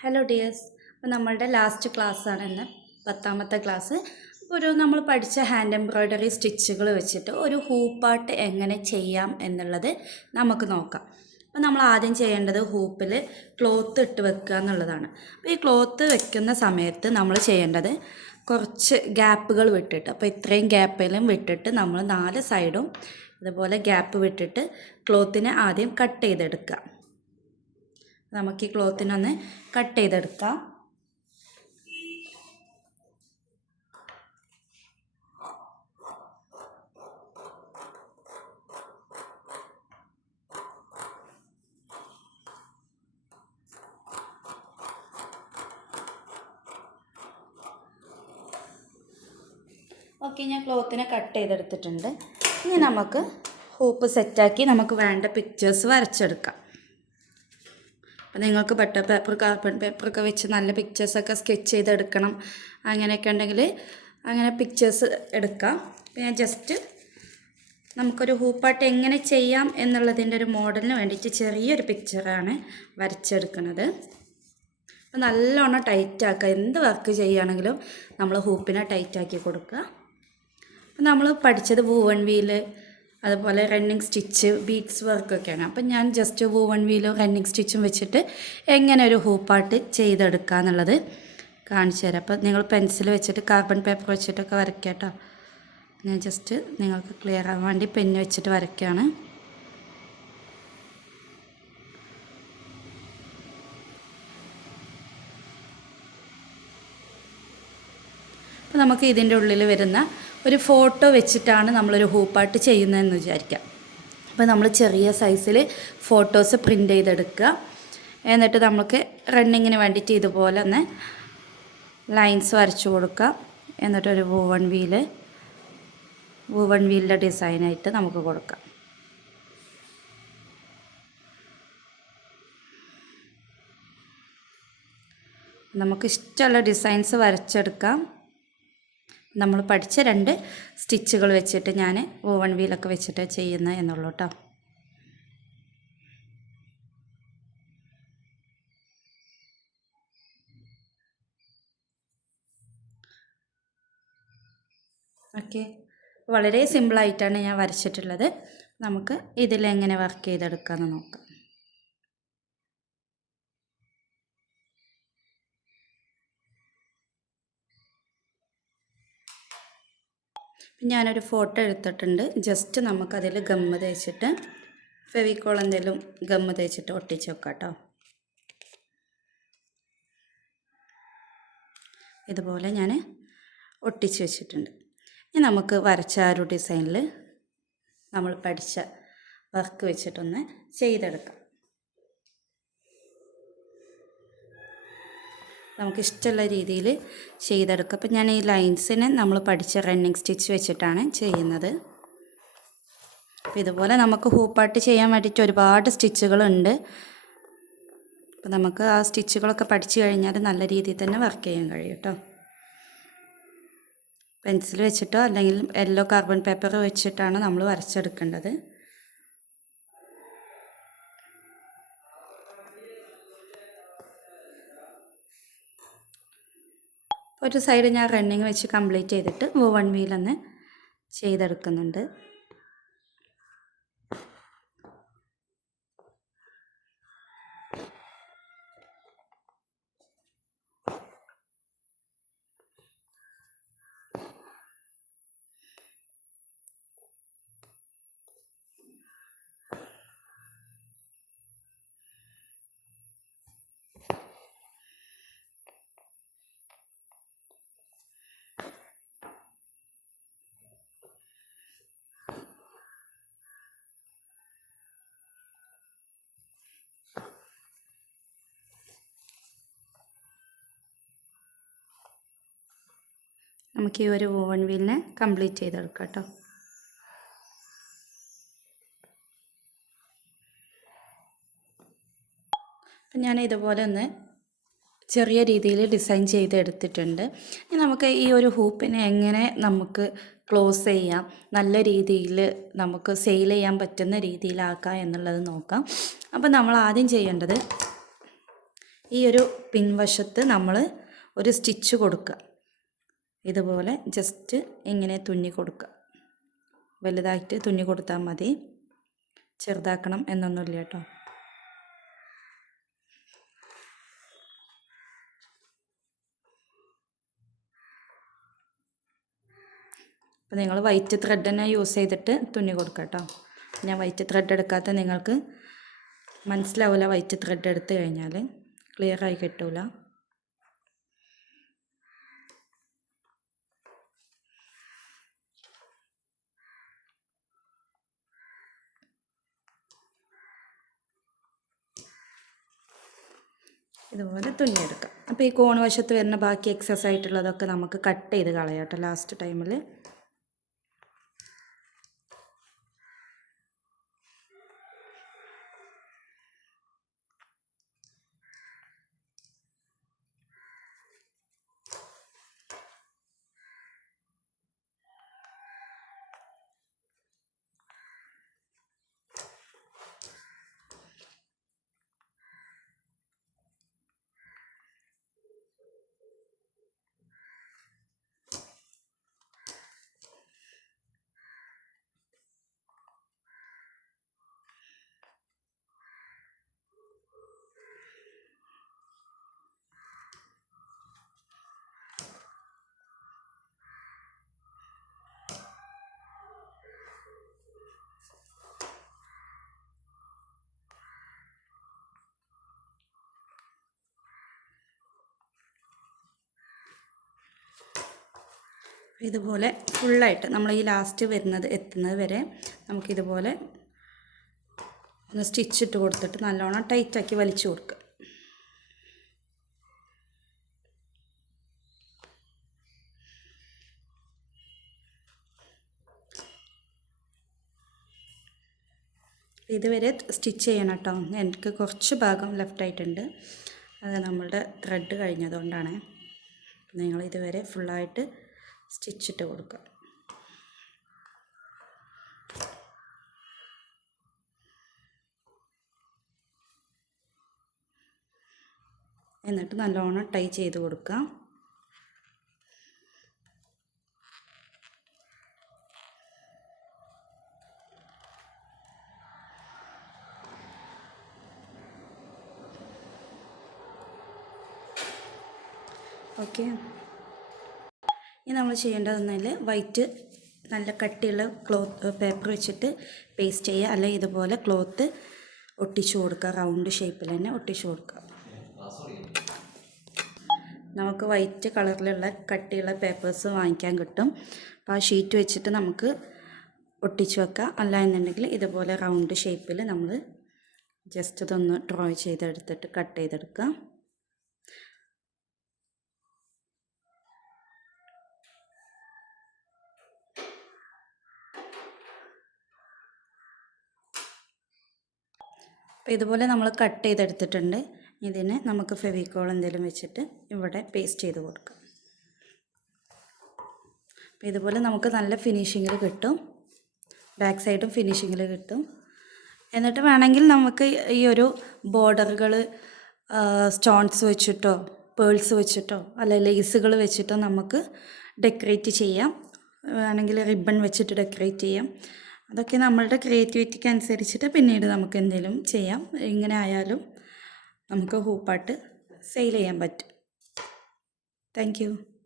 Hello dears, അപ്പോൾ നമ്മളുടെ last ക്ലാസ്സാണ് ഇന്ന് 10ാമത്തെ ക്ലാസ്. നമ്മൾ പഠിച്ച ഹാൻഡ് എംബ്രോയ്ഡറി സ്റ്റിച്ചുകൾ വെച്ചിട്ട് ഒരു ഹൂപ്പാട്ട് എങ്ങനെ ചെയ്യാം എന്നുള്ളത് നമുക്ക് നോക്കാം. അപ്പോൾ നമ്മൾ ആദ്യം ചെയ്യേണ്ടത് ഹൂപ്പിൽ ക്ലോത്ത് ഇട്ട് വെക്കുക എന്നുള്ളതാണ്. അപ്പോൾ ഈ ക്ലോത്ത് വെക്കുന്ന സമയത്ത് നമ്മൾ ചെയ്യേണ്ടത് കുറച്ച് ഗ്യാപ്പുകൾ വിട്ടിട്ട്, അപ്പോൾ ഇത്രയും ഗ്യാപ്പിലും വിട്ടിട്ട് നമ്മൾ 4 സൈഡും ഇതുപോലെ ഗ്യാപ്പ് വിട്ടിട്ട് ക്ലോത്തിനെ ആദ്യം കട്ട് ചെയ്തെടുക്കുക. നമുക്ക് ഈ ക്ലോത്തിനൊന്ന് കട്ട് ചെയ്തെടുക്കാം. ഓക്കെ, ഞാൻ ക്ലോത്തിനെ കട്ട് ചെയ്തെടുത്തിട്ടുണ്ട്. ഇനി നമുക്ക് ഹൂപ്പ് സെറ്റാക്കി നമുക്ക് വേണ്ട പിക്ചേഴ്സ് വരച്ചെടുക്കാം. അപ്പോൾ നിങ്ങൾക്ക് ബട്ടർ പേപ്പർ, കാർബൺ പേപ്പറൊക്കെ വെച്ച് നല്ല പിക്ചേഴ്സൊക്കെ സ്കെച്ച് ചെയ്തെടുക്കണം, അങ്ങനെയൊക്കെ ഉണ്ടെങ്കിൽ അങ്ങനെ പിക്ചേഴ്സ് എടുക്കാം. അപ്പോൾ ഞാൻ ജസ്റ്റ് നമുക്കൊരു ഹൂപ്പാട്ട് എങ്ങനെ ചെയ്യാം എന്നുള്ളതിൻ്റെ ഒരു മോഡലിന് വേണ്ടിയിട്ട് ചെറിയൊരു പിക്ചറാണ് വരച്ചെടുക്കുന്നത്. അപ്പോൾ നല്ലോണം ടൈറ്റാക്കുക. എന്ത് വർക്ക് ചെയ്യുകയാണെങ്കിലും നമ്മൾ ഹൂപ്പിനെ ടൈറ്റാക്കി കൊടുക്കുക. അപ്പോൾ നമ്മൾ പഠിച്ചത് വൂവൺ വീല്, അതുപോലെ റണ്ണിങ് സ്റ്റിച്ച്, ബീഡ്സ് വർക്കൊക്കെയാണ്. അപ്പം ഞാൻ ജസ്റ്റ് വൂവൺ വീലും റണ്ണിങ് സ്റ്റിച്ചും വെച്ചിട്ട് എങ്ങനെ ഒരു ഹൂപ്പാട്ട് ചെയ്തെടുക്കുക എന്നുള്ളത് കാണിച്ചു തരാം. അപ്പോൾ നിങ്ങൾ പെൻസിൽ വെച്ചിട്ട് കാർബൺ പേപ്പർ വെച്ചിട്ടൊക്കെ വരയ്ക്കുക കേട്ടോ. ഞാൻ ജസ്റ്റ് നിങ്ങൾക്ക് ക്ലിയർ ആവാൻ വേണ്ടി പെന്ന് വെച്ചിട്ട് വരയ്ക്കുകയാണ്. അപ്പോൾ നമുക്ക് ഇതിൻ്റെ ഉള്ളിൽ വരുന്ന ഒരു ഫോട്ടോ വെച്ചിട്ടാണ് നമ്മളൊരു ഹൂപ്പാട്ട് ചെയ്യുന്നതെന്ന് വിചാരിക്കാം. അപ്പോൾ നമ്മൾ ചെറിയ സൈസിൽ ഫോട്ടോസ് പ്രിൻ്റ് ചെയ്തെടുക്കുക. എന്നിട്ട് നമുക്ക് റണ്ണിങ്ങിന് വേണ്ടിയിട്ട് ഇതുപോലെ ഒന്ന് ലൈൻസ് വരച്ചു കൊടുക്കുക. എന്നിട്ടൊരു വൂവൺ വീലിൻ്റെ ഡിസൈനായിട്ട് നമുക്ക് കൊടുക്കാം. നമുക്ക് ഇഷ്ടമുള്ള ഡിസൈൻസ് വരച്ചെടുക്കാം. നമ്മൾ പഠിച്ച 2 സ്റ്റിച്ചുകൾ വെച്ചിട്ട് ഞാൻ വൂവൺ വീലൊക്കെ വെച്ചിട്ട് ചെയ്യുന്നത് എന്നുള്ളൂ കേട്ടോ. ഓക്കെ, വളരെ സിമ്പിളായിട്ടാണ് ഞാൻ വരച്ചിട്ടുള്ളത്. നമുക്ക് ഇതിലെങ്ങനെ വർക്ക് ചെയ്തെടുക്കാമെന്ന് നോക്കാം. ഞാനൊരു ഫോട്ടോ എടുത്തിട്ടുണ്ട്. ജസ്റ്റ് നമുക്കതിൽ ഗമ്മ് തേച്ചിട്ട് ഫെവിക്കോൾ എന്തെങ്കിലും ഗമ്മ് തേച്ചിട്ട് ഒട്ടിച്ച് വെക്കാം കേട്ടോ. ഇതുപോലെ ഞാൻ ഒട്ടിച്ച് വെച്ചിട്ടുണ്ട്. ഇനി നമുക്ക് വരച്ച ആ ഒരു ഡിസൈനിൽ നമ്മൾ പഠിച്ച വർക്ക് വെച്ചിട്ടൊന്ന് ചെയ്തെടുക്കാം. നമുക്കിഷ്ടമുള്ള രീതിയിൽ ചെയ്തെടുക്കുക. അപ്പോൾ ഞാൻ ഈ ലൈൻസിനെ നമ്മൾ പഠിച്ച റണ്ണിങ് സ്റ്റിച്ച് വെച്ചിട്ടാണ് ചെയ്യുന്നത്. അപ്പോൾ ഇതുപോലെ നമുക്ക് ഹൂപ്പാട്ട് ചെയ്യാൻ വേണ്ടിയിട്ട് ഒരുപാട് സ്റ്റിച്ചുകളുണ്ട്. അപ്പോൾ നമുക്ക് ആ സ്റ്റിച്ചുകളൊക്കെ പഠിച്ചു കഴിഞ്ഞാൽ നല്ല രീതിയിൽ തന്നെ വർക്ക് ചെയ്യാൻ കഴിയും കേട്ടോ. പെൻസിൽ വെച്ചിട്ടോ അല്ലെങ്കിൽ യെല്ലോ കാർബൺ പേപ്പർ വെച്ചിട്ടാണ് നമ്മൾ വരച്ചെടുക്കേണ്ടത്. ഒരു സൈഡ് ഞാൻ റണ്ണിങ് വെച്ച് കംപ്ലീറ്റ് ചെയ്തിട്ട് വൂവൺ വീലൊന്ന് ചെയ്തെടുക്കുന്നുണ്ട്. നമുക്ക് ഈ ഒരു വൂവൺ വീലിനെ കംപ്ലീറ്റ് ചെയ്തെടുക്കാം കേട്ടോ. അപ്പം ഞാൻ ഇതുപോലെ ഒന്ന് ചെറിയ രീതിയിൽ ഡിസൈൻ ചെയ്തെടുത്തിട്ടുണ്ട്. ഇനി നമുക്ക് ഈ ഒരു ഹൂപ്പിനെ എങ്ങനെ നമുക്ക് ക്ലോസ് ചെയ്യാം, നല്ല രീതിയിൽ നമുക്ക് സെയിൽ ചെയ്യാൻ പറ്റുന്ന രീതിയിലാക്കാം എന്നുള്ളത് നോക്കാം. അപ്പോൾ നമ്മൾ ആദ്യം ചെയ്യേണ്ടത് ഈ ഒരു പിൻവശത്ത് നമ്മൾ ഒരു സ്റ്റിച്ച് കൊടുക്കുക. ഇതുപോലെ ജസ്റ്റ് ഇങ്ങനെ തുന്നി കൊടുക്കുക. വലുതായിട്ട് തുന്നി കൊടുത്താൽ മതി, ചെറുതാക്കണം എന്നൊന്നുമില്ല കേട്ടോ. അപ്പോൾ നിങ്ങൾ വൈറ്റ് ത്രെഡ് തന്നെ യൂസ് ചെയ്തിട്ട് തുന്നി കൊടുക്കുക കേട്ടോ. ഞാൻ വൈറ്റ് ത്രെഡ് എടുക്കാത്ത നിങ്ങൾക്ക് മനസ്സിലാവില്ല. വൈറ്റ് ത്രെഡ് എടുത്തു കഴിഞ്ഞാൽ ക്ലിയർ ആയി കിട്ടൂല. ഇതുപോലെ തുന്നിയെടുക്കാം. അപ്പോൾ ഈ കോൺ വശത്ത് വരുന്ന ബാക്കി എക്സസ് ആയിട്ടുള്ളതൊക്കെ നമുക്ക് കട്ട് ചെയ്ത് കളയാം കേട്ടോ ലാസ്റ്റ് ടൈമിൽ. ഇതുപോലെ ഫുള്ളായിട്ട് നമ്മൾ ഈ ലാസ്റ്റ് എത്തുന്നത് വരെ നമുക്കിതുപോലെ ഒന്ന് സ്റ്റിച്ചിട്ട് കൊടുത്തിട്ട് നല്ലോണം ടൈറ്റാക്കി വലിച്ചു കൊടുക്കുക. ഇതുവരെ സ്റ്റിച്ച് ചെയ്യണം കേട്ടോ. എനിക്ക് കുറച്ച് ഭാഗം ലെഫ്റ്റ് ആയിട്ടുണ്ട്, അത് നമ്മളുടെ ത്രെഡ് കഴിഞ്ഞതുകൊണ്ടാണ്. നിങ്ങൾ ഇതുവരെ ഫുള്ളായിട്ട് സ്റ്റിച്ചിട്ട് കൊടുക്കുക. എന്നിട്ട് നല്ലോണം ടൈ ചെയ്ത് കൊടുക്കുക. ഓക്കെ, ഇനി നമ്മൾ ചെയ്യേണ്ടതെന്നാൽ വൈറ്റ് നല്ല കട്ടിയുള്ള പേപ്പർ വെച്ചിട്ട് പേസ്റ്റ് ചെയ്യുക, അല്ലെങ്കിൽ ഇതുപോലെ ക്ലോത്ത് ഒട്ടിച്ചു കൊടുക്കുക. റൗണ്ട് ഷേപ്പിൽ തന്നെ ഒട്ടിച്ചു കൊടുക്കുക. നമുക്ക് വൈറ്റ് കളറിലുള്ള കട്ടിയുള്ള പേപ്പേഴ്സ് വാങ്ങിക്കാൻ കിട്ടും. അപ്പോൾ ആ ഷീറ്റ് വെച്ചിട്ട് നമുക്ക് ഒട്ടിച്ചു വെക്കാം. അല്ല എന്നുണ്ടെങ്കിൽ ഇതുപോലെ റൗണ്ട് ഷേപ്പിൽ നമ്മൾ ജസ്റ്റ് ഇതൊന്ന് ഡ്രോ ചെയ്തെടുത്തിട്ട് കട്ട് ചെയ്തെടുക്കാം. അപ്പോൾ ഇതുപോലെ നമ്മൾ കട്ട് ചെയ്തെടുത്തിട്ടുണ്ട്. ഇതിനെ നമുക്ക് ഫെവിക്കോൾ എന്തെങ്കിലും വെച്ചിട്ട് ഇവിടെ പേസ്റ്റ് ചെയ്ത് കൊടുക്കാം. അപ്പോൾ ഇതുപോലെ നമുക്ക് നല്ല ഫിനിഷിങ്ങിൽ കിട്ടും, ബാക്ക് സൈഡും ഫിനിഷിങ്ങിൽ കിട്ടും. എന്നിട്ട് വേണമെങ്കിൽ നമുക്ക് ഈ ഒരു ബോർഡറുകൾ സ്റ്റോൺസ് വെച്ചിട്ടോ പേൾസ് വെച്ചിട്ടോ അല്ല ലേസുകൾ വെച്ചിട്ടോ നമുക്ക് ഡെക്കറേറ്റ് ചെയ്യാം. വേണമെങ്കിൽ റിബൺ വെച്ചിട്ട് ഡെക്കറേറ്റ് ചെയ്യാം. അതൊക്കെ നമ്മളുടെ ക്രിയേറ്റിവിറ്റിക്ക് അനുസരിച്ചിട്ട് പിന്നീട് നമുക്ക് എന്തെങ്കിലും ചെയ്യാം. ഇങ്ങനെ ആയാലും നമുക്ക് ഹൂപ്പാട്ട് സെയിൽ ചെയ്യാൻ പറ്റും. Thank you.